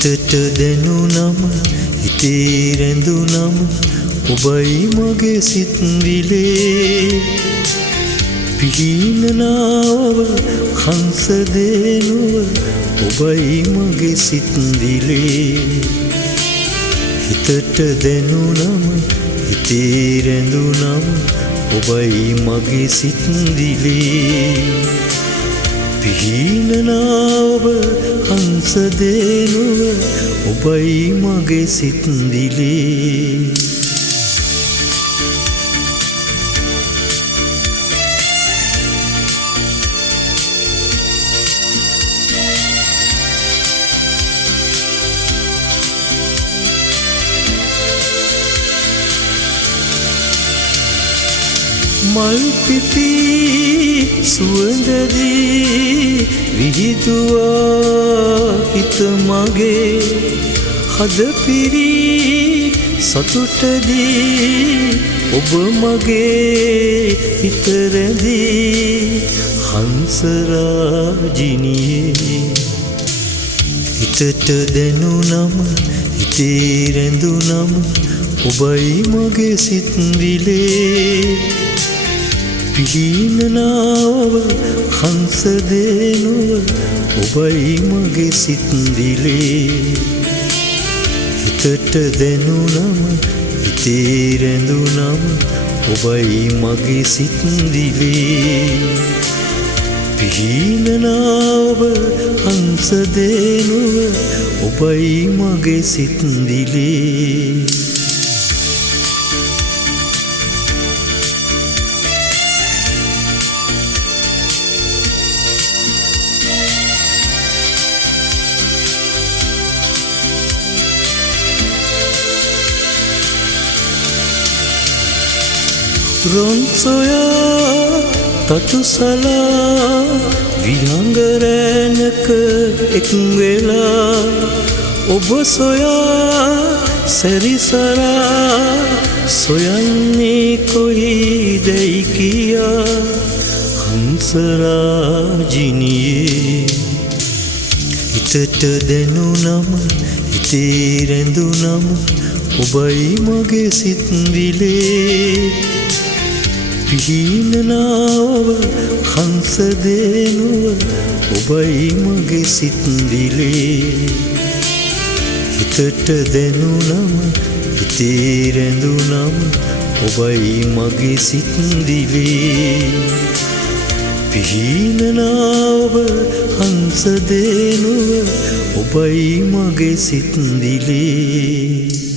හිතට දැනුනම හිතේ රැඳුනම ඔබයි මගේ සිත් විලේ පිහිනනාව හංස දේනුව ඔබයි මගේ සිත් විලේ හිතට දැනුනම හිතේ රැඳුනම ඔබයි මගේ සිත් විලේ පිහිනනාව හංස දේනුව ඔබයි මගේ සිත් දිලේ මල් පිපි සුවඳදී විහිදුවා හිත මගේ හද පිරි සතුටදී ඔබ මගේ හිත රැඳී හංස රාජිනියේ හිතට දැනුනම හිතේ රැඳුනම ඔබයි මගේ සිත් විලේ පිහිනනාව හංස දේනුව ඔබයි මගේ සිත් විලේ හිතට දැනුනම හිතේ රැඳුනම ඔබයි මගේ සිත් විලේ පිහිනනාව හංස දේනුව ඔබයි මගේ සිත් විලේ රොන් සොයා තතු සලා විහංගරැනක එක් වෙලා ඔබ සොයා සැරිසරා සොයන්නේ කොයිදැයි කියා හංස රාජිනියේ හිතට දැනුනම හිතේ රැඳුනම ඔබයි මගේ සිත් විලේ පිහිනනාව හංස දේනුව ඔබයි මගේ සිත් විලේ හිතට දැනුනම හිතේ රැඳුනම ඔබයි මගේ සිත් විලේ පිහිනනාව හංස දේනුව ඔබයි මගේ සිත් විලේ